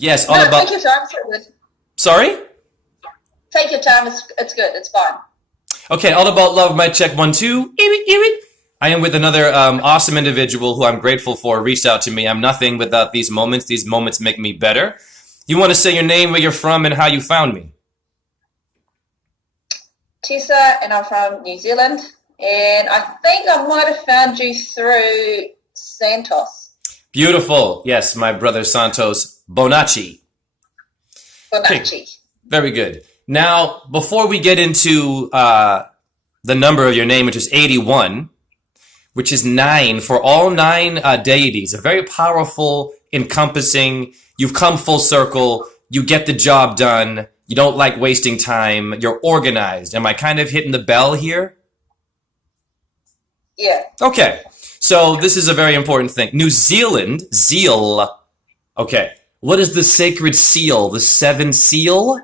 Yes, all No, about. take your time. It's all good. Sorry? Take your time. It's good. It's fine. Okay, all about love. Mic check 1, 2. I am with another awesome individual who I'm grateful for. Reached out to me. I'm nothing without these moments. These moments make me better. You want to say your name, where you're from, and how you found me? Tessa, and I'm from New Zealand. And I think I might have found you through Santos. Beautiful. Yes, my brother Santos Bonacci. Bonacci. Okay, very good. Now, before we get into the number of your name, which is 81, which is 9 for all 9 deities, a very powerful, encompassing, you've come full circle, you get the job done, you don't like wasting time, you're organized. Am I kind of hitting the bell here? Yeah. Okay, so this is a very important thing. New Zealand, zeal. Okay, what is the sacred seal? The 7 seal?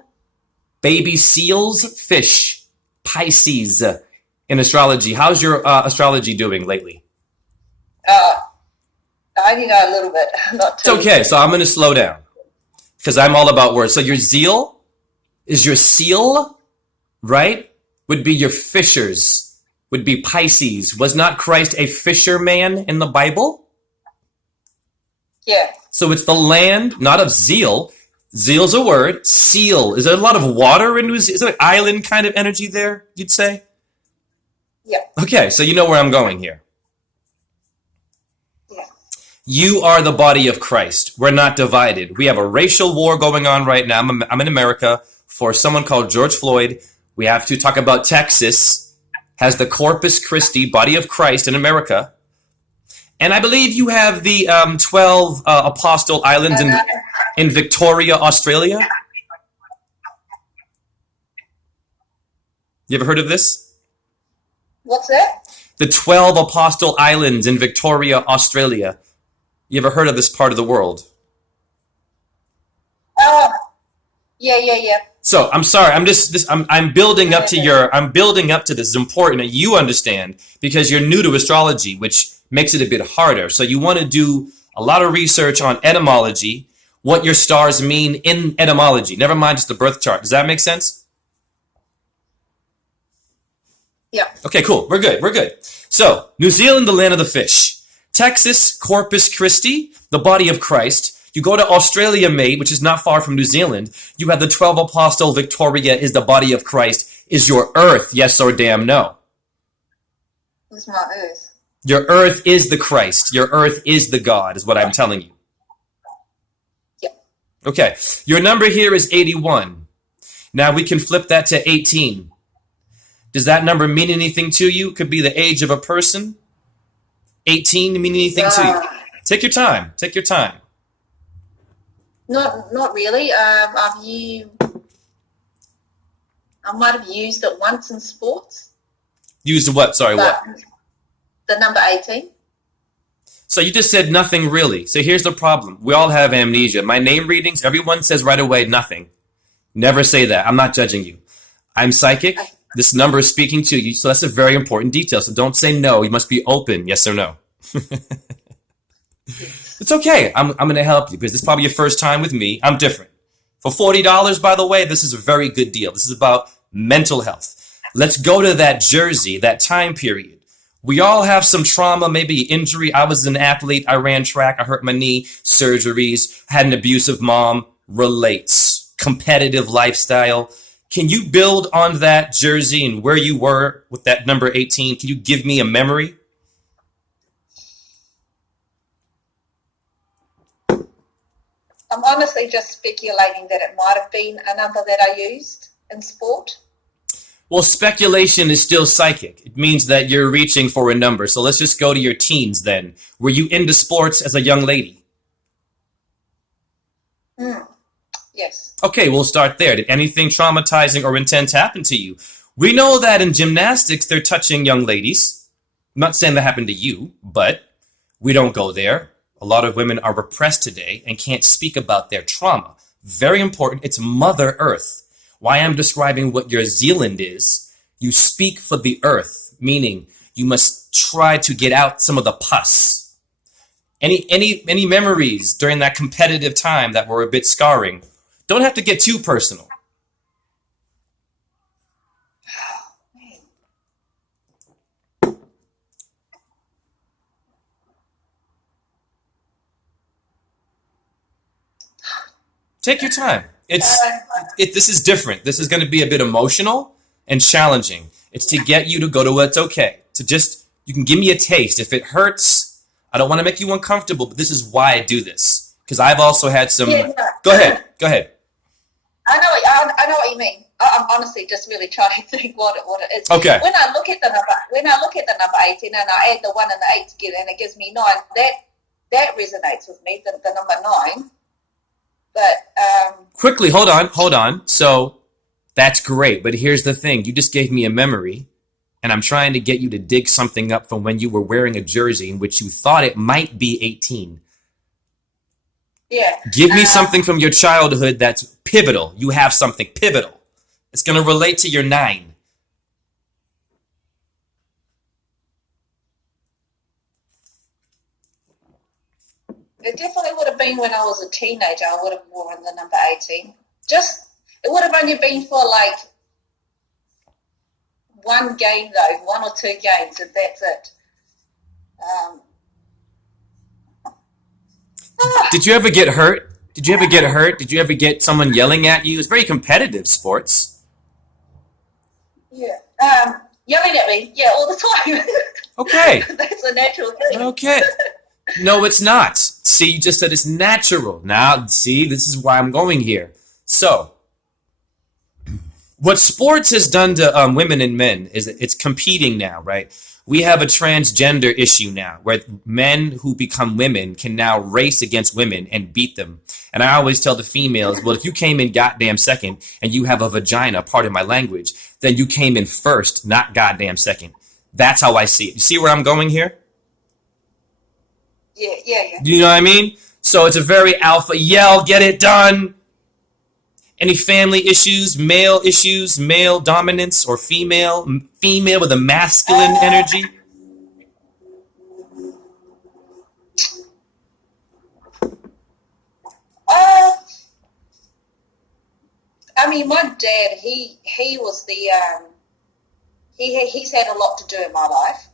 Baby seals, fish, Pisces in astrology. How's your astrology doing lately? I only know a little bit. Not It's too. okay, so I'm going to slow down because I'm all about words. So your zeal is your seal, right? Would be your fishers, would be Pisces. Was not Christ a fisherman in the Bible? Yeah. So it's the land, not of zeal. Zeal's a word. Seal. Is there a lot of water in New Zealand? Is there an island kind of energy there, you'd say? Yeah. Okay, so you know where I'm going here. Yeah. You are the body of Christ. We're not divided. We have a racial war going on right now. I'm in America for someone called George Floyd. We have to talk about Texas has the Corpus Christi, body of Christ in America. And I believe you have the 12 Apostle Islands in Victoria, Australia. You ever heard of this? What's that? The 12 Apostle Islands in Victoria, Australia. You ever heard of this part of the world? Oh, yeah. So I'm sorry. I'm building up to this. It's important that you understand because you're new to astrology, which makes it a bit harder. So you want to do a lot of research on etymology, what your stars mean in etymology. Never mind just the birth chart. Does that make sense? Yeah. Okay, cool. We're good. So New Zealand, the land of the fish. Texas, Corpus Christi, the body of Christ. You go to Australia, mate, which is not far from New Zealand. You have the 12 Apostle. Victoria is the body of Christ. Is your earth yes or damn no? It's my earth. Your earth is the Christ. Your earth is the God, is what I'm telling you. Yeah. Okay. Your number here is 81. Now we can flip that to 18. Does that number mean anything to you? Could be the age of a person. 18 mean anything to you? Take your time. Take your time. Not really. I might have used it once in sports. Used what? Sorry, what? The number 18. So you just said nothing really. So here's the problem. We all have amnesia. My name readings, everyone says right away nothing. Never say that. I'm not judging you. I'm psychic. This number is speaking to you. So that's a very important detail. So don't say no. You must be open. Yes or no. It's okay. I'm going to help you because this is probably your first time with me. I'm different. For $40, by the way, this is a very good deal. This is about mental health. Let's go to that jersey, that time period. We all have some trauma, maybe injury. I was an athlete. I ran track. I hurt my knee. Surgeries. Had an abusive mom. Relates. Competitive lifestyle. Can you build on that jersey and where you were with that number 18? Can you give me a memory? I'm honestly just speculating that it might have been a number that I used in sport. Well, speculation is still psychic. It means that you're reaching for a number. So let's just go to your teens then. Were you into sports as a young lady? Yes. Okay, we'll start there. Did anything traumatizing or intense happen to you? We know that in gymnastics, they're touching young ladies. I'm not saying that happened to you, but we don't go there. A lot of women are repressed today and can't speak about their trauma. Very important. It's Mother Earth. Why I'm describing what your Zealand is, you speak for the earth, meaning you must try to get out some of the pus. Any memories during that competitive time that were a bit scarring? Don't have to get too personal. Take your time. This is different. This is going to be a bit emotional and challenging. It's to get you to go to what's okay. To just, you can give me a taste. If it hurts, I don't want to make you uncomfortable, but this is why I do this. Because I've also had some. Yeah, no. Go ahead. I know what you mean. I'm honestly just really trying to think what it is. Okay. When I look at the number 18 and I add the 1 and the 8 together and it gives me 9, that resonates with me. The number 9. But Quickly, hold on. So that's great, but here's the thing. You just gave me a memory, and I'm trying to get you to dig something up from when you were wearing a jersey in which you thought it might be 18. Yeah. Give me something from your childhood that's pivotal. You have something pivotal. It's going to relate to your 9. It definitely would have been when I was a teenager. I would have worn the number 18. It would have only been for like one game though, 1 or 2 games, and that's it. Did you ever get hurt? Did you ever get someone yelling at you? It's very competitive sports. Yeah. Yelling at me, yeah, all the time. Okay. That's a natural thing. Okay. No, it's not. See, you just said it's natural. Now, see, this is why I'm going here. So, what sports has done to women and men is it's competing now, right? We have a transgender issue now where men who become women can now race against women and beat them. And I always tell the females, well, if you came in goddamn second and you have a vagina, pardon my language, then you came in first, not goddamn second. That's how I see it. You see where I'm going here? Yeah. You know what I mean? So it's a very alpha yell, get it done. Any family issues, male dominance, or female with a masculine energy? I mean, my dad, he was the he's had a lot to do in my life,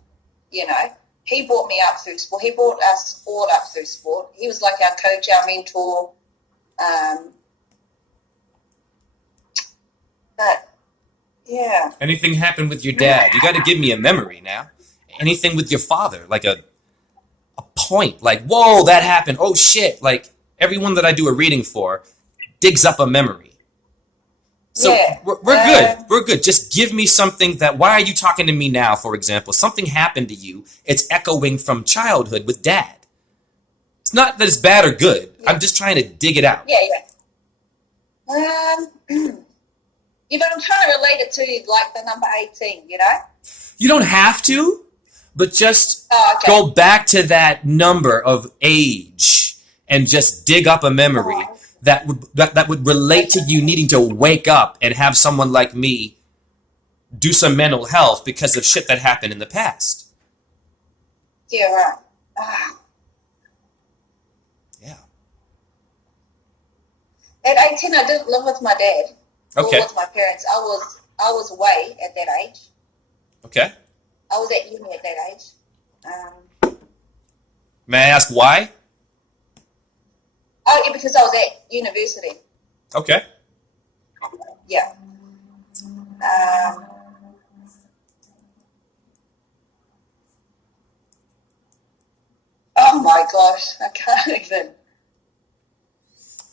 you know. He brought me up through sport. He brought us all up through sport. He was like our coach, our mentor. But, yeah. Anything happened with your dad? You got to give me a memory now. Anything with your father, like a point, like, whoa, that happened. Oh, shit. Like, everyone that I do a reading for digs up a memory. So yeah. we're good. We're good. Just give me something that, why are you talking to me now, for example? Something happened to you. It's echoing from childhood with dad. It's not that it's bad or good. Yeah. I'm just trying to dig it out. Yeah. You know, I'm trying to relate it to, like, the number 18, you know? You don't have to, but just go back to that number of age and just dig up a memory that would relate to you needing to wake up and have someone like me do some mental health because of shit that happened in the past. Yeah, right. Yeah. At 18, I didn't live with my dad. Okay. Or with my parents. I was away at that age. Okay. I was at uni at that age. May I ask why? Oh, yeah, because I was at university. Okay. Yeah. Oh my gosh, I can't even.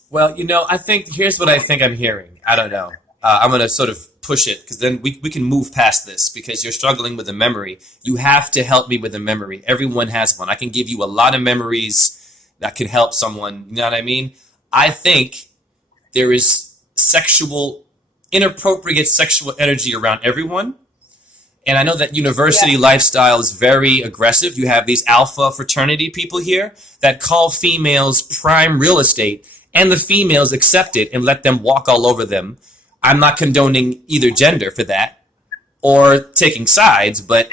Well, you know, I think here's what I think I'm hearing. I don't know. I'm going to sort of push it because then we can move past this because you're struggling with a memory. You have to help me with a memory. Everyone has one. I can give you a lot of memories that can help someone. You know what I mean? I think there is inappropriate sexual energy around everyone. And I know that university lifestyle is very aggressive. You have these alpha fraternity people here that call females prime real estate, and the females accept it and let them walk all over them. I'm not condoning either gender for that or taking sides, but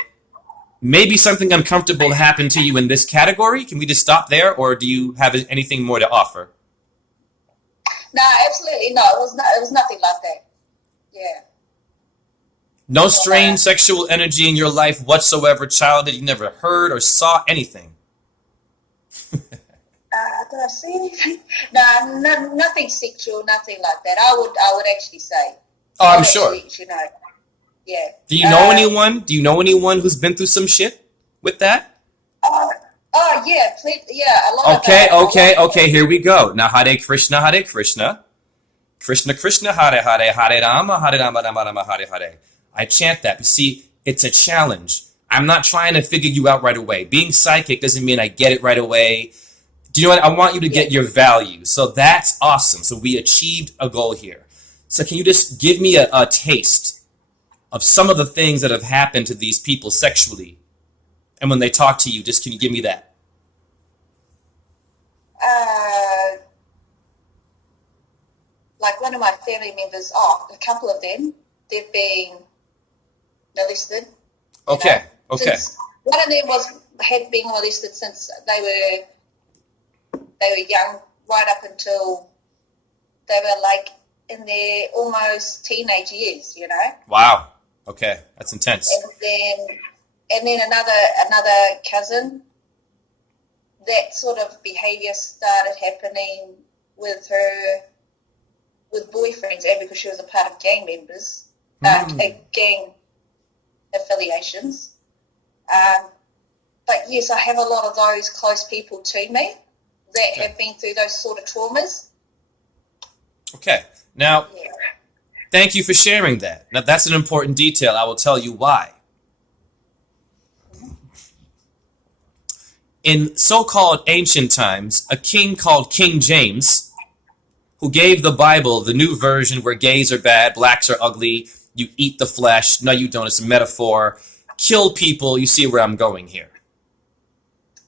maybe something uncomfortable happened to you in this category. Can we just stop there, or do you have anything more to offer? No, absolutely no. It was nothing like that. Yeah. No strange sexual energy in your life whatsoever, child, that you never heard or saw anything. Did I see anything? No, nothing sexual, nothing like that. I would actually say. Oh, I'm sure. You know, yeah. Do you know anyone? Do you know anyone who's been through some shit with that? Oh yeah, yeah. A lot Okay. Here we go. Now, Hare Krishna, Hare Krishna, Krishna Krishna, Hare Hare, Hare Rama, Rama, Rama, Hare Hare. I chant that. You see, it's a challenge. I'm not trying to figure you out right away. Being psychic doesn't mean I get it right away. Do you know what? I want you to get your value. So that's awesome. So we achieved a goal here. So can you just give me a taste of some of the things that have happened to these people sexually? And when they talk to you, just can you give me that? Like one of my family members, a couple of them, they've been molested. Okay. One of them had been molested since they were young, right up until they were like in their almost teenage years, you know. Wow. Okay, that's intense. And then another cousin, that sort of behaviour started happening with her, with boyfriends, and because she was a part of gang members, gang affiliations. But yes, I have a lot of those close people to me that have been through those sort of traumas. Okay. Now, thank you for sharing that. Now, that's an important detail. I will tell you why. In so-called ancient times, a king called King James, who gave the Bible the new version where gays are bad, blacks are ugly, you eat the flesh, no you don't, it's a metaphor, kill people, you see where I'm going here.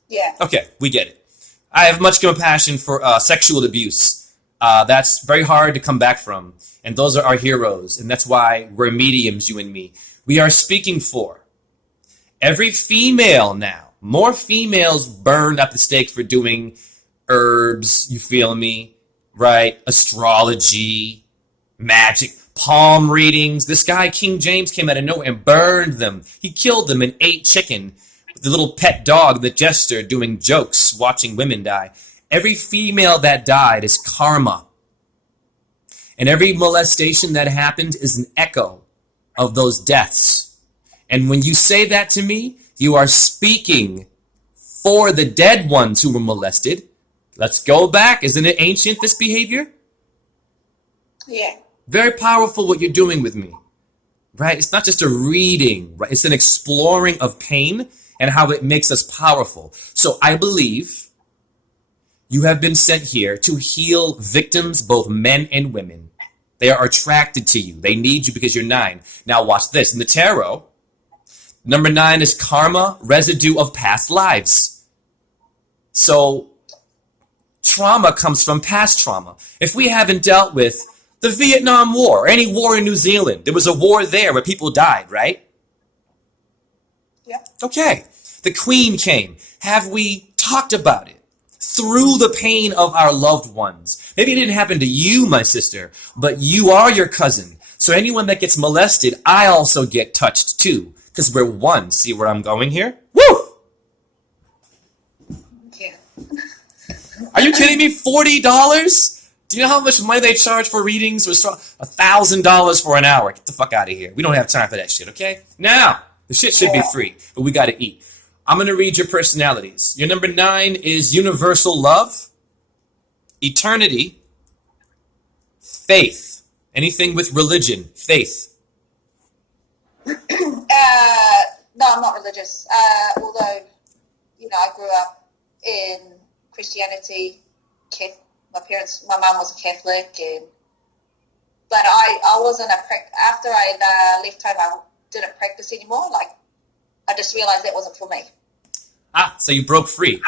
Yeah. Okay, we get it. I have much compassion for sexual abuse. That's very hard to come back from. And those are our heroes. And that's why we're mediums, you and me. We are speaking for every female now. More females burned at the stake for doing herbs, you feel me? Right? Astrology, magic, palm readings. This guy, King James, came out of nowhere and burned them. He killed them and ate chicken. The little pet dog, the jester, doing jokes, watching women die. Every female that died is karma. And every molestation that happened is an echo of those deaths. And when you say that to me, you are speaking for the dead ones who were molested. Let's go back. Isn't it ancient, this behavior? Yeah. Very powerful what you're doing with me. Right? It's not just a reading, right? It's an exploring of pain and how it makes us powerful. So I believe you have been sent here to heal victims, both men and women. They are attracted to you. They need you because you're 9. Now watch this. In the tarot, number 9 is karma, residue of past lives. So trauma comes from past trauma. If we haven't dealt with the Vietnam War, or any war in New Zealand, there was a war there where people died, right? Yeah. Okay. The Queen came. Have we talked about it? Through the pain of our loved ones. Maybe it didn't happen to you, my sister, but you are your cousin. So anyone that gets molested, I also get touched too, because we're one. See where I'm going here? Woo! Yeah. Are you kidding me? $40? Do you know how much money they charge for readings? $1,000 for an hour. Get the fuck out of here. We don't have time for that shit, okay? Now, the shit should be free, but we gotta eat. I'm going to read your personalities. Your number 9 is universal love, eternity, faith. Anything with religion, faith. No, I'm not religious. Although, I grew up in Christianity. My mum was a Catholic, but I wasn't after I left home, I didn't practice anymore. Like, I just realized that wasn't for me. So you broke free.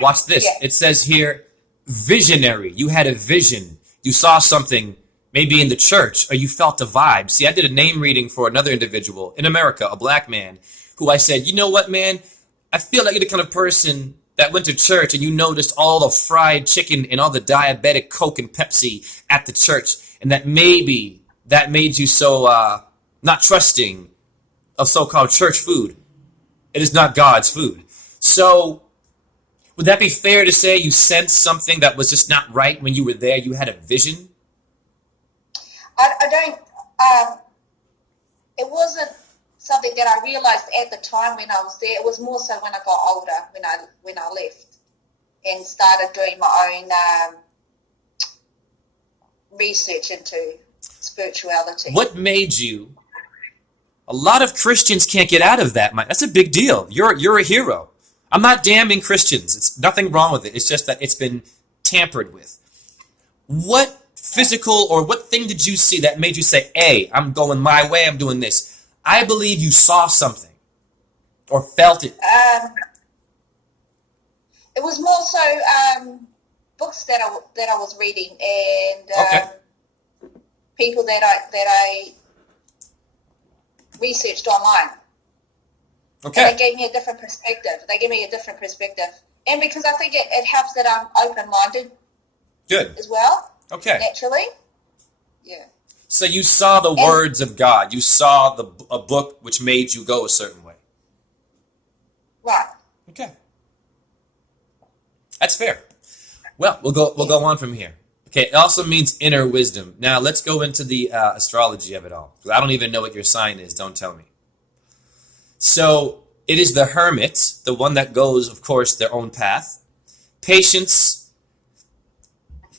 Watch this. Yeah. It says here, visionary. You had a vision. You saw something maybe in the church, or you felt a vibe. See, I did a name reading for another individual in America, a black man, who I said, you know what, man? I feel like you're the kind of person that went to church and you noticed all the fried chicken and all the diabetic Coke and Pepsi at the church, and that maybe that made you so not trusting of so-called church food. It is not God's food. So would that be fair to say you sensed something that was just not right when you were there? You had a vision? I don't. It wasn't something that I realized at the time when I was there. It was more so when I got older, when I left and started doing my own research into spirituality. What made you? A lot of Christians can't get out of that. That's a big deal. You're a hero. I'm not damning Christians. It's nothing wrong with it. It's just that it's been tampered with. What physical or what thing did you see that made you say, hey, I'm going my way, I'm doing this? I believe you saw something or felt it. It was more so books that I was reading and people that I researched online. Okay. And they gave me a different perspective. And because I think it helps that I'm open-minded. Good. As well. Okay. Naturally. Yeah. So you saw the words of God. You saw a book which made you go a certain way. Right. Okay. That's fair. Well, we'll go on from here. Okay, it also means inner wisdom. Now, let's go into the astrology of it all. Because I don't even know what your sign is. Don't tell me. So, it is the hermit, the one that goes, of course, their own path. Patience.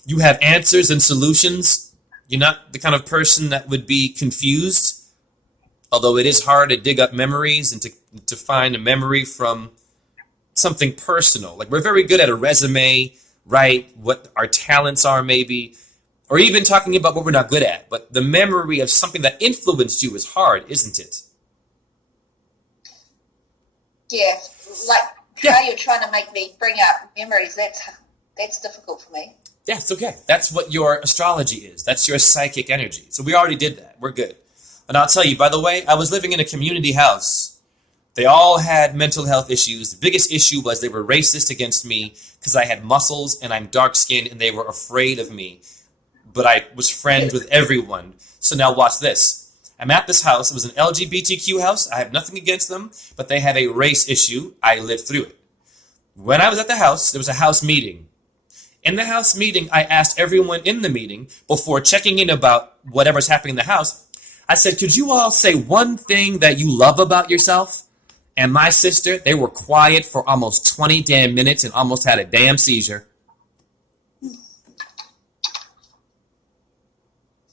You have answers and solutions. You're not the kind of person that would be confused. Although it is hard to dig up memories and to find a memory from something personal. Like, we're very good at a resume, right? What our talents are, maybe, or even talking about what we're not good at. But the memory of something that influenced you is hard, isn't it? Yeah, like how you're trying to make me bring out memories. That's difficult for me. Yeah, it's okay. That's what your astrology is. That's your psychic energy. So we already did that. We're good. And I'll tell you, by the way, I was living in a community house. They all had mental health issues. The biggest issue was they were racist against me because I had muscles and I'm dark-skinned and they were afraid of me. But I was friends with everyone. So now watch this. I'm at this house. It was an LGBTQ house. I have nothing against them, but they have a race issue. I lived through it. When I was at the house, there was a house meeting. In the house meeting, I asked everyone in the meeting, before checking in about whatever's happening in the house, I said, could you all say one thing that you love about yourself? And my sister, they were quiet for almost 20 damn minutes and almost had a damn seizure.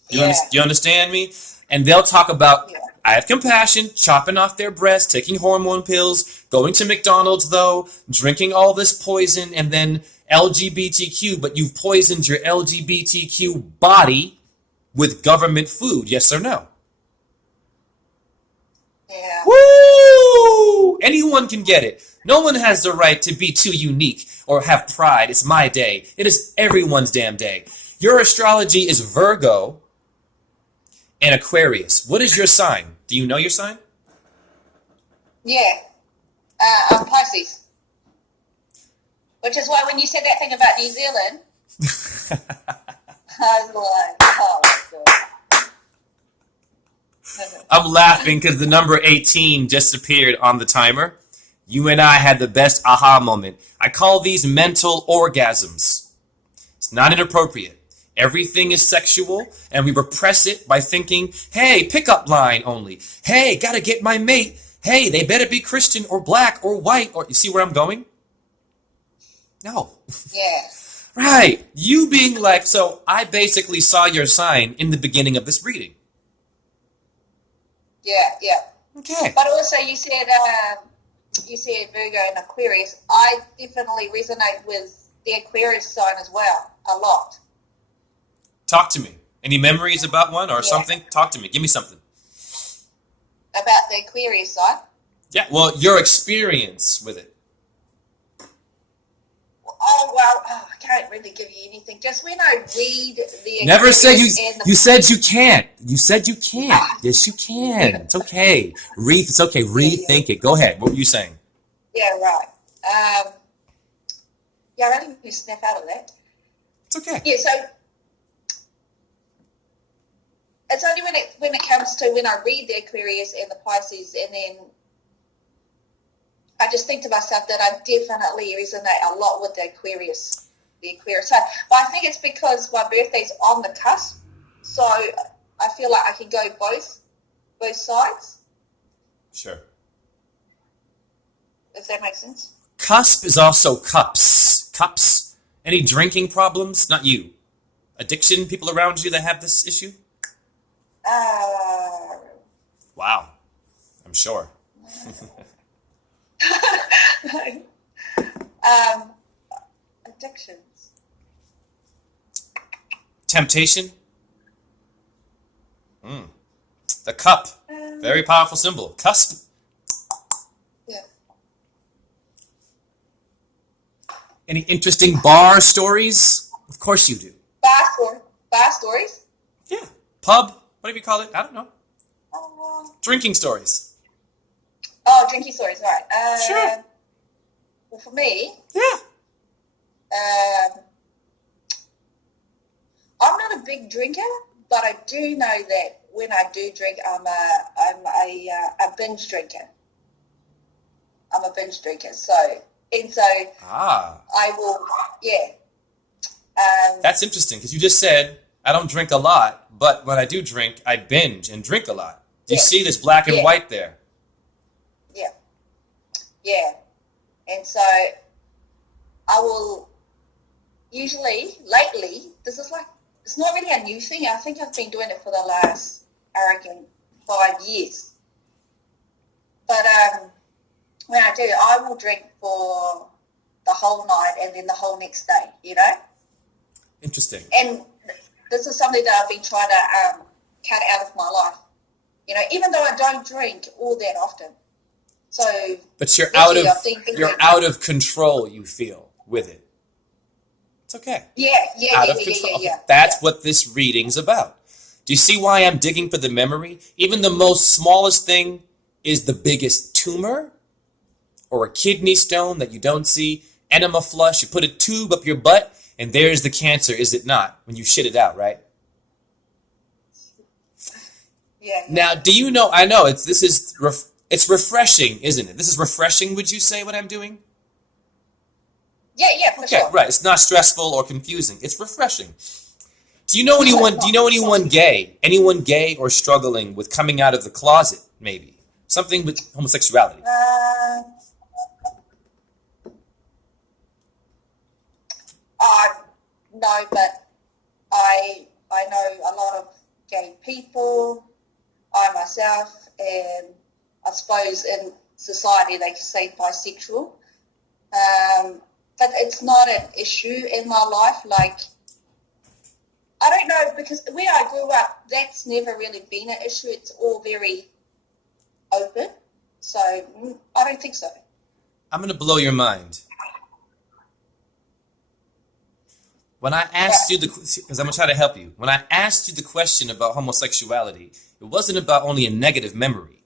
You understand me? And they'll talk about, I have compassion, chopping off their breasts, taking hormone pills, going to McDonald's though, drinking all this poison, and then LGBTQ, but you've poisoned your LGBTQ body with government food, yes or no? Yeah. Woo! Anyone can get it. No one has the right to be too unique or have pride. It's my day. It is everyone's damn day. Your astrology is Virgo and Aquarius. What is your sign? Do you know your sign? Yeah. I'm Pisces. Which is why when you said that thing about New Zealand, I was like, oh my God. I'm laughing because the number 18 just appeared on the timer. You and I had the best aha moment. I call these mental orgasms. It's not inappropriate. Everything is sexual, and we repress it by thinking, hey, pickup line only. Hey, gotta get my mate. Hey, they better be Christian or black or white. Or you see where I'm going? No. Yeah. Right. You being like, so I basically saw your sign in the beginning of this reading. Yeah. Okay. But also you said Virgo and Aquarius. I definitely resonate with the Aquarius sign as well, a lot. Talk to me. Any memories about one or something? Talk to me. Give me something. About the Aquarius sign? Yeah, well, your experience with it. Oh, well, I can't really give you anything. Just when I read the Never said you. Aquarius and the You said you can't. You said you can't. Yes, you can. It's okay. It's okay. Rethink it. Go ahead. What were you saying? yeah, right. Yeah, I really need to snap out of that. It's okay. Yeah, so it's only when it comes to when I read the Aquarius and the Pisces, and then I just think to myself that I definitely resonate a lot with the Aquarius. So, but I think it's because my birthday's on the cusp, so I feel like I can go both sides. Sure. If that makes sense. Cusp is also cups. Cups. Any drinking problems? Not you. Addiction? People around you that have this issue? Wow. I'm sure. Addictions. Temptation? The cup. Very powerful symbol. Cusp. Yeah. Any interesting bar stories? Of course you do. Bar stories. Yeah. Pub? Whatever you call it. I don't know. Drinking stories. Oh, drinking stories. All right. Sure. Well, for me, Yeah. I'm not a big drinker, but I do know that when I do drink, I'm a binge drinker. I'm a binge drinker. So I will, yeah. That's interesting because you just said I don't drink a lot, but when I do drink, I binge and drink a lot. Do you see this black and white there? Yeah. Yeah. And so I will usually, lately, this is like, it's not really a new thing. I think I've been doing it for the last, I reckon, 5 years. But when I do, I will drink for the whole night and then the whole next day, you know? Interesting. And this is something that I've been trying to cut out of my life. You know, even though I don't drink all that often. So, but you're out of control, you feel, with it. It's okay. Yeah. That's what this reading's about. Do you see why I'm digging for the memory? Even the most smallest thing is the biggest tumor or a kidney stone that you don't see. Enema flush, you put a tube up your butt, and there's the cancer, is it not? When you shit it out, right? Yeah. Now, do you know, I know, it's refreshing, isn't it? This is refreshing, would you say, what I'm doing? Yeah, for sure. Right. It's not stressful or confusing. It's refreshing. Do you know anyone gay? Anyone gay or struggling with coming out of the closet, maybe? Something with homosexuality? No, but I know a lot of gay people, I myself, and I suppose in society they say bisexual. But it's not an issue in my life. Like, I don't know, because where I grew up, that's never really been an issue. It's all very open. So I don't think so. I'm going to blow your mind. When I asked you because I'm going to try to help you. When I asked you the question about homosexuality, it wasn't about only a negative memory.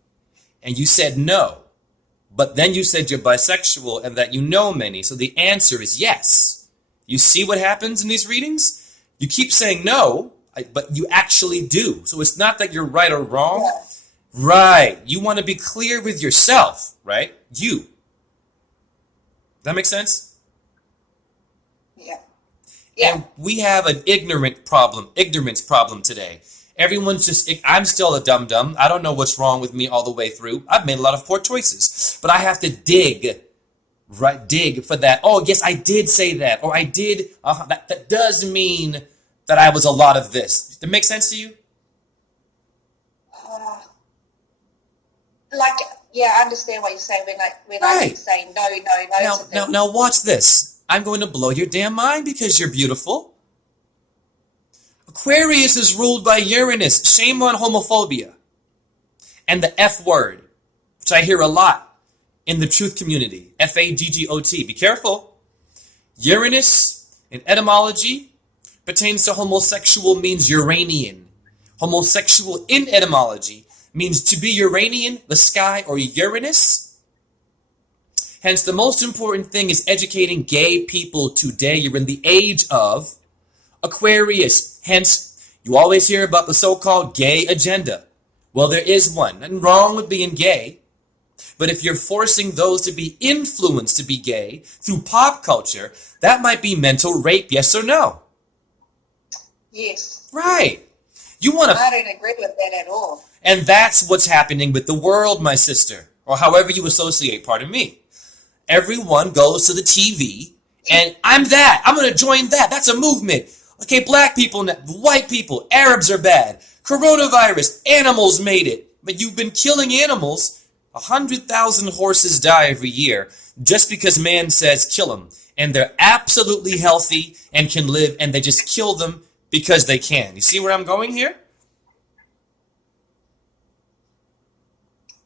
And you said no. But then you said you're bisexual and that you know many. So the answer is yes. You see what happens in these readings? You keep saying no, but you actually do. So it's not that you're right or wrong. Yeah. Right. You want to be clear with yourself, right? You. Does that make sense? Yeah. Yeah. And we have an ignorance problem today. Everyone's just, I'm still a dum-dum. I don't know what's wrong with me all the way through. I've made a lot of poor choices. But I have to dig for that. Oh, yes, I did say that. Or I did, that does mean that I was a lot of this. Does that make sense to you? I understand what you're saying when I say no. Now watch this. I'm going to blow your damn mind because you're beautiful. Aquarius is ruled by Uranus. Shame on homophobia. And the F word, which I hear a lot in the truth community. F-A-G-G-O-T. Be careful. Uranus in etymology pertains to homosexual, means Uranian. Homosexual in etymology means to be Uranian, the sky, or Uranus. Hence, the most important thing is educating gay people today. You're in the age of Aquarius. Hence, you always hear about the so-called gay agenda. Well, there is one. Nothing wrong with being gay. But if you're forcing those to be influenced to be gay through pop culture, that might be mental rape, yes or no? Yes. Right. You want to... I don't agree with that at all. And that's what's happening with the world, my sister. Or however you associate, pardon me. Everyone goes to the TV, and I'm that. I'm going to join that. That's a movement. Okay, black people, white people, Arabs are bad. Coronavirus, animals made it. But you've been killing animals. 100,000 horses die every year just because man says kill them. And they're absolutely healthy and can live, and they just kill them because they can. You see where I'm going here?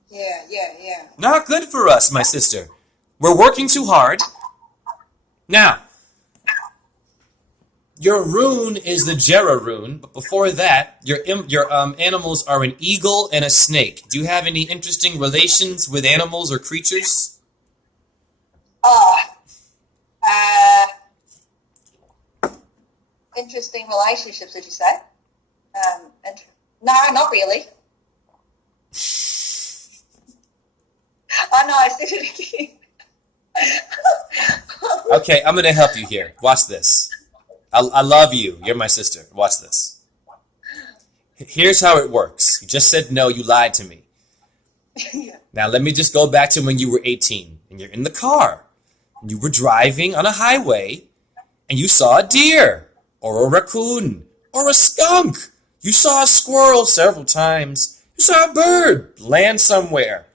Yeah. Not good for us, my sister. We're working too hard. Now, your rune is the Jera rune, but before that, your animals are an eagle and a snake. Do you have any interesting relations with animals or creatures? Interesting relationships, did you say? No, not really. Oh no, I said it again. Okay, I'm going to help you here. Watch this. I love you. You're my sister. Watch this. Here's how it works. You just said no. You lied to me. Yeah. Now, let me just go back to when you were 18 and you're in the car. And you were driving on a highway and you saw a deer or a raccoon or a skunk. You saw a squirrel several times. You saw a bird land somewhere.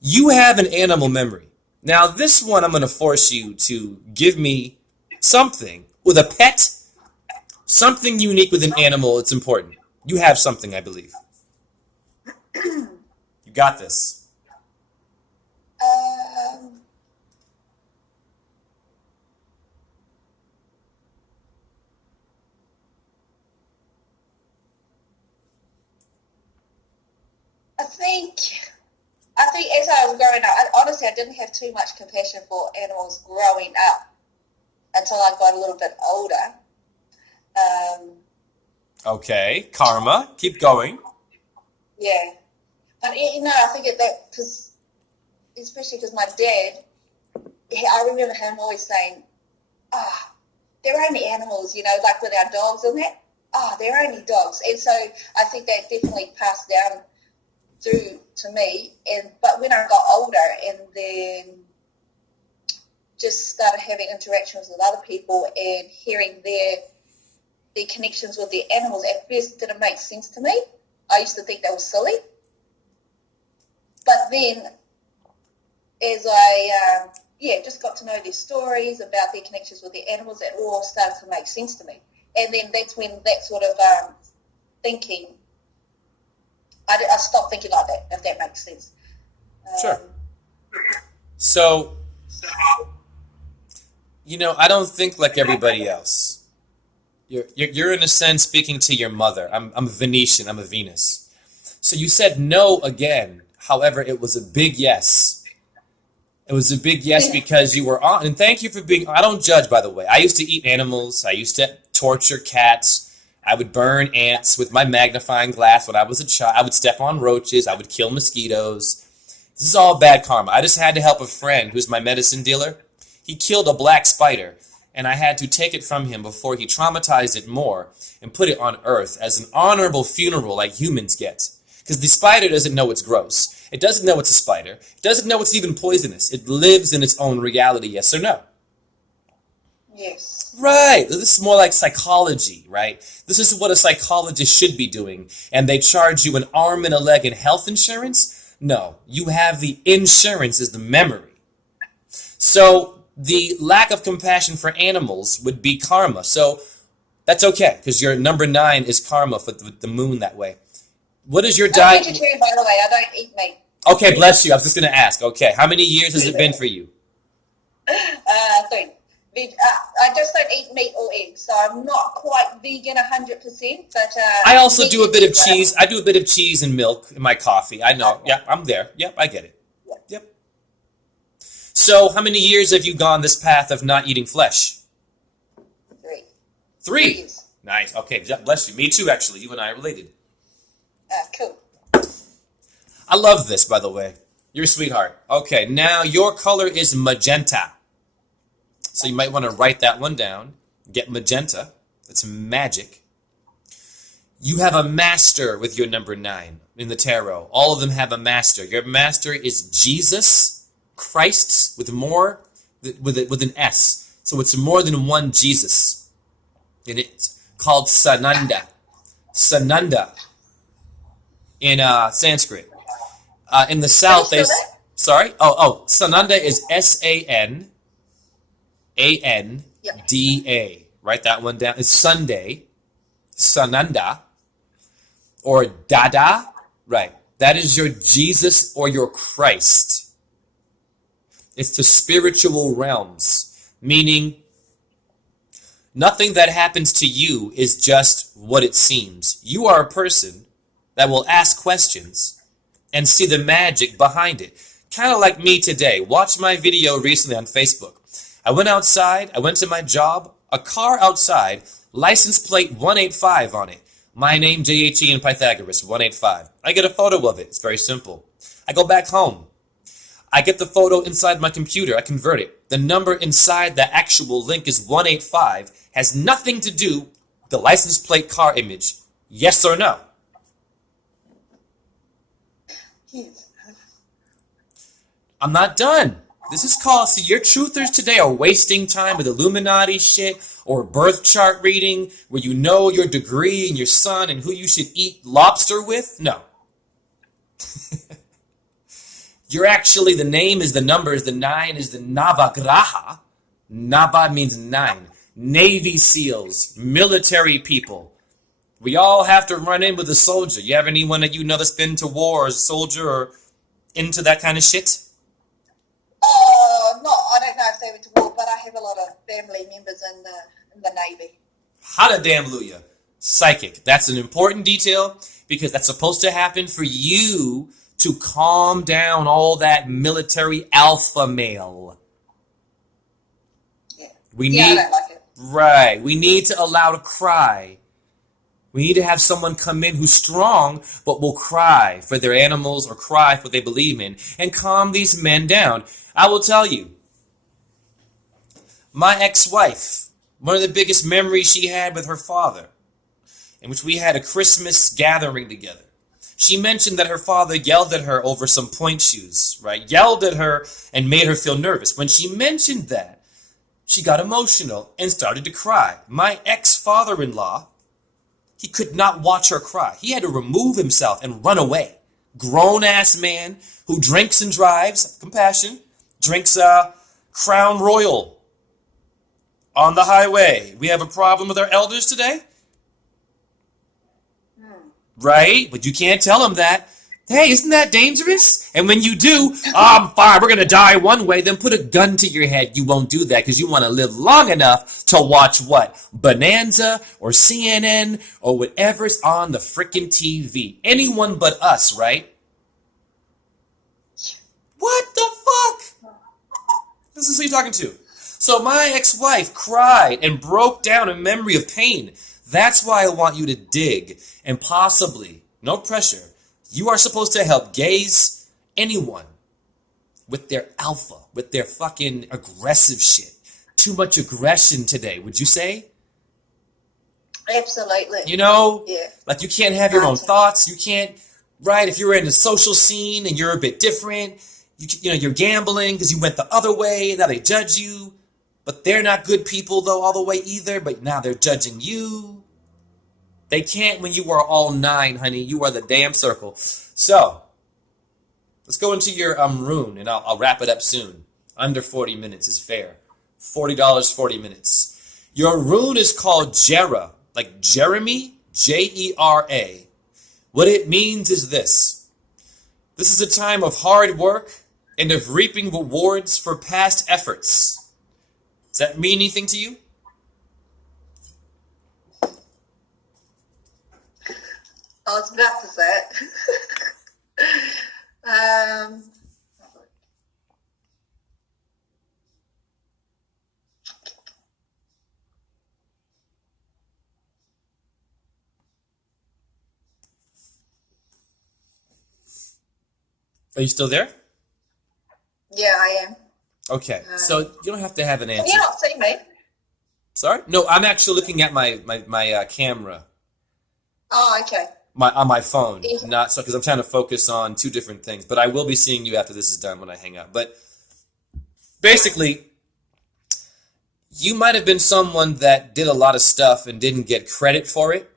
You have an animal memory. Now, this one, I'm going to force you to give me something with a pet, something unique with an animal. It's important. You have something, I believe. You got this. I think as I was growing up, honestly, I didn't have too much compassion for animals growing up until I got a little bit older. Okay, karma. Keep going. Yeah. But, I think that, cause, especially because my dad, I remember him always saying, they're only animals, like with our dogs and that. They're only dogs. And so I think that definitely passed down through to me. But when I got older and then just started having interactions with other people and hearing their connections with their animals, at first didn't make sense to me. I used to think they were silly. But then as I just got to know their stories about their connections with their animals, it all started to make sense to me. And then that's when that sort of thinking, I stopped thinking like that, if that makes sense. Sure. So, I don't think like everybody else. You're in a sense speaking to your mother. I'm Venetian. I'm a Venus. So you said no again. However, it was a big yes. It was a big yes because you were on. And thank you for being. I don't judge, by the way. I used to eat animals. I used to torture cats. I would burn ants with my magnifying glass when I was a child. I would step on roaches. I would kill mosquitoes. This is all bad karma. I just had to help a friend who's my medicine dealer. He killed a black spider, and I had to take it from him before he traumatized it more and put it on Earth as an honorable funeral like humans get. Because the spider doesn't know it's gross. It doesn't know it's a spider. It doesn't know it's even poisonous. It lives in its own reality, yes or no? Yes. Right. This is more like psychology, right? This is what a psychologist should be doing. And they charge you an arm and a leg in health insurance? No. You have the insurance as the memory. So the lack of compassion for animals would be karma. So that's okay, because your number 9 is karma for the moon that way. What is your diet? I'm vegetarian, by the way. I don't eat meat. Okay, bless you. I was just going to ask. Okay, how many years has it been for you? 3. I just don't eat meat or eggs, so I'm not quite vegan 100%. But I also do a bit of meat cheese. I do a bit of cheese and milk in my coffee. I know. Okay. Yeah, I'm there. Yep, I get it. Yeah. Yep. So, how many years have you gone this path of not eating flesh? 3 3. years. Nice. Okay, bless you. Me too, actually. You and I are related. Cool. I love this, by the way. You're a sweetheart. Okay, now your color is magenta. So you might want to write that one down. Get magenta. It's magic. You have a master with your number 9 in the tarot. All of them have a master. Your master is Jesus Christ with more with an S. So it's more than one Jesus. And it's called Sananda. Sananda in Sanskrit. In the south, they sorry. Sananda is SANANDA. Yep. Write that one down. It's Sunday, Sananda, or Dada. Right. That is your Jesus or your Christ. It's the spiritual realms, meaning nothing that happens to you is just what it seems. You are a person that will ask questions and see the magic behind it. Kind of like me today. Watch my video recently on Facebook. I went outside, I went to my job, a car outside, license plate 185 on it. My name, JHE and Pythagoras, 185. I get a photo of it. It's very simple. I go back home. I get the photo inside my computer. I convert it. The number inside the actual link is 185. Has nothing to do with the license plate car image. Yes or no? Yes. I'm not done. This is called, see, your truthers today are wasting time with Illuminati shit or birth chart reading where you know your degree and your son and who you should eat lobster with. No. You're actually, the name is the numbers, the 9 is the Navagraha. Nava means 9. Navy SEALs, military people. We all have to run in with a soldier. You have anyone that you know that's been to war as a soldier or into that kind of shit? No, I don't know if they went to war, but I have a lot of family members in the Navy. Hallelujah. Psychic. That's an important detail because that's supposed to happen for you to calm down all that military alpha male. Yeah. We Yeah, I need, don't like it. right, we need to allow to cry. We need to have someone come in who's strong, but will cry for their animals or cry for what they believe in and calm these men down. I will tell you, my ex-wife, one of the biggest memories she had with her father, in which we had a Christmas gathering together. She mentioned that her father yelled at her over some point shoes, right? Yelled at her and made her feel nervous. When she mentioned that, she got emotional and started to cry. My ex-father-in-law, he could not watch her cry. He had to remove himself and run away. Grown-ass man who drinks and drives, compassion, drinks Crown Royal on the highway. We have a problem with our elders today? Right? But you can't tell them that. Hey, isn't that dangerous? And when you do, I'm fine, we're going to die one way, then put a gun to your head. You won't do that because you want to live long enough to watch what? Bonanza or CNN or whatever's on the frickin' TV. Anyone but us, right? What the fuck? This is who you're talking to. So my ex-wife cried and broke down in memory of pain. That's why I want you to dig and possibly, no pressure, you are supposed to help gaze anyone with their alpha, with their fucking aggressive shit. Too much aggression today, would you say? Absolutely. You know? Yeah. Like you can't have your own thoughts. You can't, right? If you're in the social scene and you're a bit different, you know, you're gambling because you went the other way and now they judge you. But they're not good people though all the way either, but now they're judging you. They can't when you are all 9, honey. You are the damn circle. So, let's go into your rune, and I'll wrap it up soon. Under 40 minutes is fair. $40, 40 minutes. Your rune is called Jera, like Jeremy, Jera. What it means is this. This is a time of hard work and of reaping rewards for past efforts. Does that mean anything to you? I was about to say it. um, Are you still there? yeah, I am. Okay, so you don't have to have an Can answer. you not see me? Sorry? No, I'm actually looking at my camera Oh, okay. on my phone, Yeah. not so because I'm trying to focus on two different things. But I will be seeing you after this is done when I hang up. But basically, you might have been someone that did a lot of stuff and didn't get credit for it.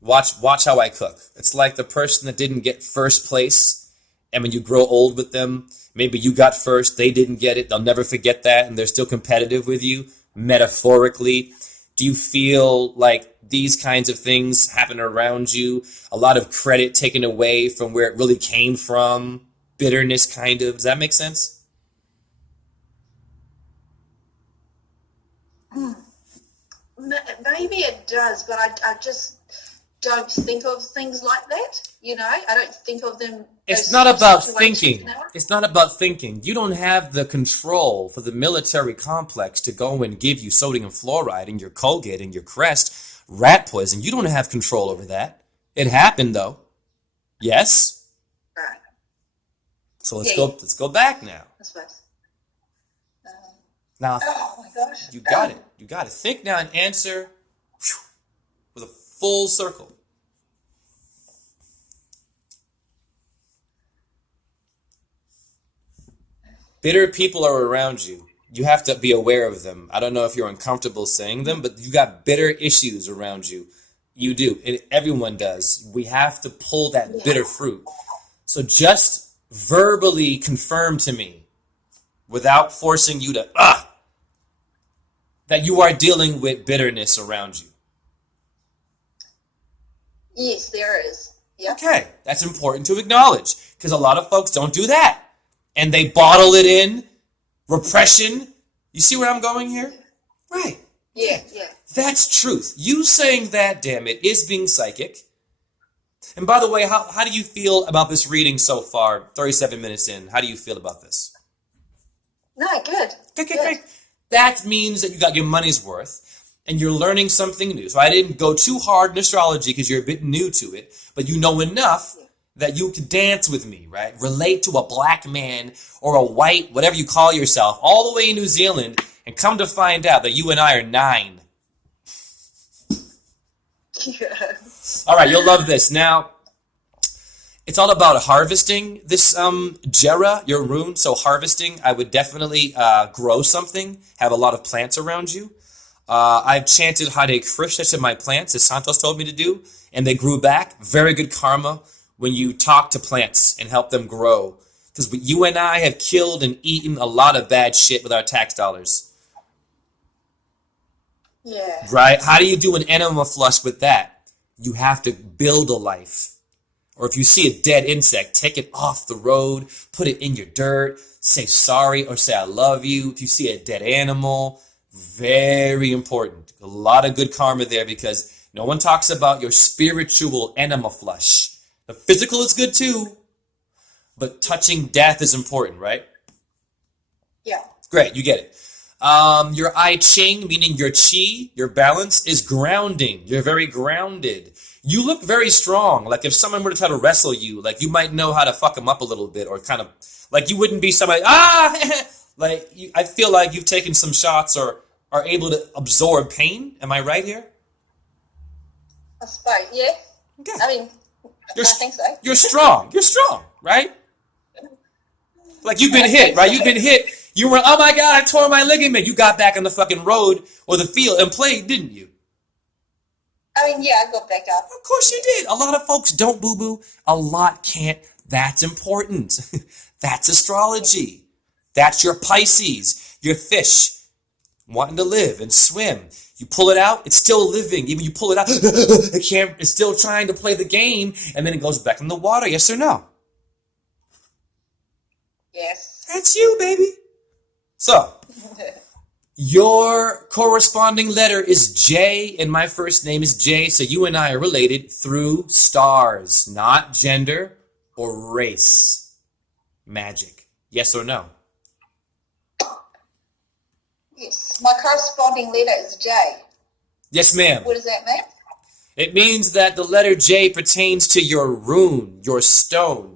Watch how I cook. It's like the person that didn't get first place, and when you grow old with them, maybe you got first, they didn't get it. They'll never forget that, and they're still competitive with you. Metaphorically, do you feel like these kinds of things happen around you? A lot of credit taken away from where it really came from, bitterness, kind of. Does that make sense? Maybe it does, but I just don't think of things like that. You know, I don't think of them. It's as not about situations thinking. now. It's not about thinking. You don't have the control for the military complex to go and give you sodium fluoride in your Colgate and your Crest rat poison. You don't have control over that. It happened though. Yes. Right. So Yeah. let's go back now. I suppose. Now Oh my gosh. you got it. You got it. Think now and answer with a full circle. Bitter people are around you. You have to be aware of them. I don't know if you're uncomfortable saying them, but you got bitter issues around you. You do. Everyone does. We have to pull that bitter fruit. So just verbally confirm to me, without forcing you to, that you are dealing with bitterness around you. Yes, there is. Yeah. Okay, that's important to acknowledge because a lot of folks don't do that. And they bottle it in, repression. You see where I'm going here? Right. Yeah. Yeah. That's truth. You saying that, damn it, is being psychic. And by the way, how do you feel about this reading so far, 37 minutes in? How do you feel about this? No, good. Okay, Good. great. That means that you got your money's worth and you're learning something new. So I didn't go too hard in astrology because you're a bit new to it, but you know enough that you can dance with me, right? Relate to a black man or a white, whatever you call yourself, all the way in New Zealand, and come to find out that you and I are 9. Yeah. All right, you'll love this. Now, it's all about harvesting this Jera, your rune. So harvesting, I would definitely grow something, have a lot of plants around you. I've chanted Hare Krishna to my plants, as Santos told me to do, and they grew back. Very good karma when you talk to plants and help them grow. Because you and I have killed and eaten a lot of bad shit with our tax dollars. Yeah. Right? How do you do an enema flush with that? You have to build a life. Or if you see a dead insect, take it off the road, put it in your dirt, say sorry or say I love you. If you see a dead animal, very important. A lot of good karma there because no one talks about your spiritual enema flush. The physical is good too, but touching death is important, right? Yeah. Great, you get it. Your I Ching, meaning your chi, your balance, is grounding. You're very grounded. You look very strong. Like if someone were to try to wrestle you, like you might know how to fuck them up a little bit, or kind of like you wouldn't be somebody like you, I feel like you've taken some shots or are able to absorb pain. Am I right here? I suppose. Yeah. Okay. I mean, You're, I think so. You're strong. You're strong, right? Like you've been I hit, think right? so. You've been hit. You were, oh my God, I tore my ligament. You got back on the fucking road or the field and played, didn't you? I mean, yeah, I got back up. Of course you did. A lot of folks don't, boo-boo. A lot can't. That's important. That's astrology. That's your Pisces, your fish, wanting to live and swim. You pull it out, it's still living. Even you pull it out, it's still trying to play the game, and then it goes back in the water. Yes or no? Yes. That's you, baby. So, Your corresponding letter is J, and my first name is J, so you and I are related through stars, not gender or race. Magic. Yes or no? Yes. My corresponding letter is J. Yes, ma'am. What does that mean? It means that the letter J pertains to your rune, your stone.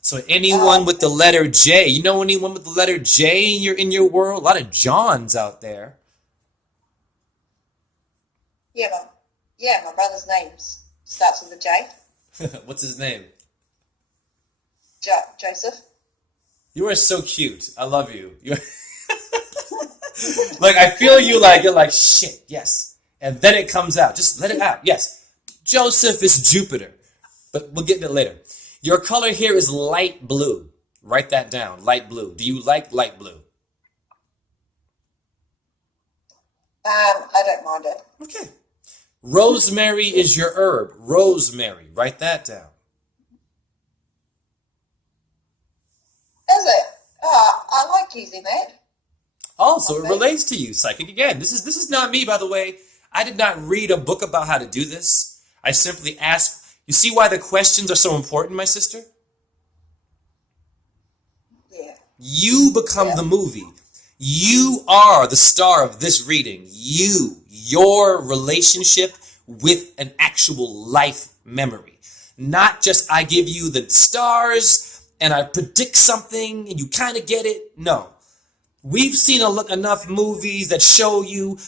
So anyone with the letter J, you know anyone with the letter J in your world? A lot of Johns out there. Yeah, my brother's name starts with a J. What's his name? Joseph. You are so cute. I love you. Like I feel you like you're like shit, yes. And then it comes out. Just let it out. Yes. Joseph is Jupiter. But we'll get to it later. Your color here is light blue. Write that down. Light blue. Do you like light blue? I don't mind it. Okay. Rosemary is your herb. Rosemary. Write that down. Is it? I like using that. Also, Okay. it relates to you, psychic. Again, this is not me, by the way. I did not read a book about how to do this. I simply ask. You see why the questions are so important, my sister? Yeah. You become the movie. You are the star of this reading. Your relationship with an actual life memory. Not just I give you the stars and I predict something and you kind of get it. No. We've seen enough movies that show you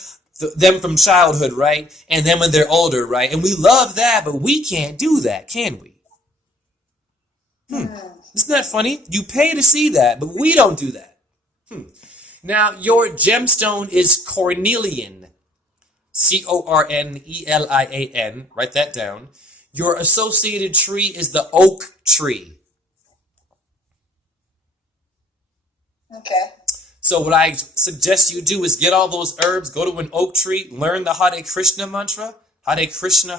them from childhood, right? And then when they're older, right? And we love that, but we can't do that, can we? Isn't that funny? You pay to see that, but we don't do that. Now, your gemstone is cornelian. Cornelian. Write that down. Your associated tree is the oak tree. Okay. So what I suggest you do is get all those herbs, go to an oak tree, learn the Hare Krishna mantra. Hare Krishna,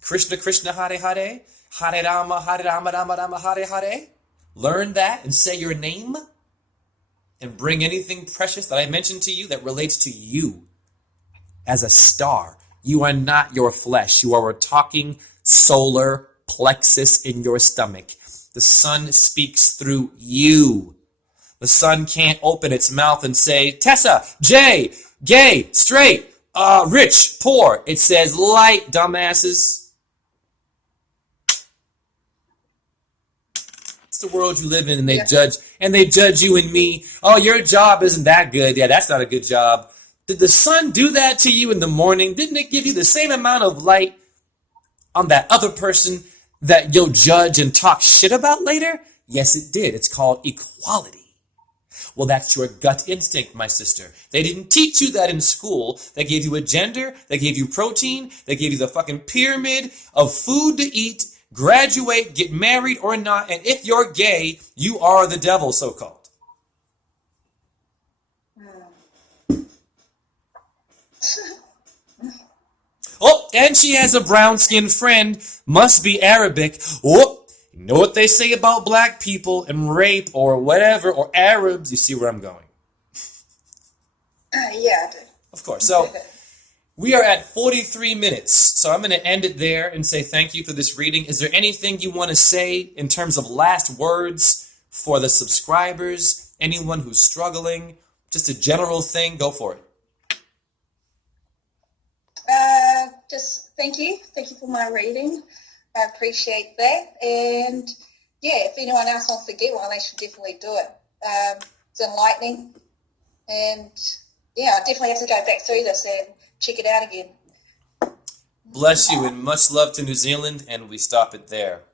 Krishna Krishna, Hare Hare, Hare Rama, Rama Rama, Hare Hare. Learn that and say your name and bring anything precious that I mentioned to you that relates to you as a star. You are not your flesh. You are a talking solar plexus in your stomach. The sun speaks through you. The sun can't open its mouth and say, Tessa, Jay, gay, straight, rich, poor. It says light, dumbasses. It's the world you live in, and they judge you and me. Oh, your job isn't that good. Yeah, that's not a good job. Did the sun do that to you in the morning? Didn't it give you the same amount of light on that other person that you'll judge and talk shit about later? Yes, it did. It's called equality. Well, that's your gut instinct, my sister. They didn't teach you that in school. They gave you a gender, they gave you protein, they gave you the fucking pyramid of food to eat, graduate, get married or not, and if you're gay, you are the devil, so-called. Oh, and she has a brown-skinned friend, must be Arabic. Oh, you know what they say about black people and rape or whatever, or Arabs? You see where I'm going? Yeah, I do. Of course. So we are at 43 minutes. So I'm going to end it there and say thank you for this reading. Is there anything you want to say in terms of last words for the subscribers? Anyone who's struggling? Just a general thing? Go for it. Just thank you. Thank you for my reading. I appreciate that. And yeah, if anyone else wants to get one, they should definitely do it. It's enlightening. And yeah, I definitely have to go back through this and check it out again. Bless you and much love to New Zealand, and we stop it there.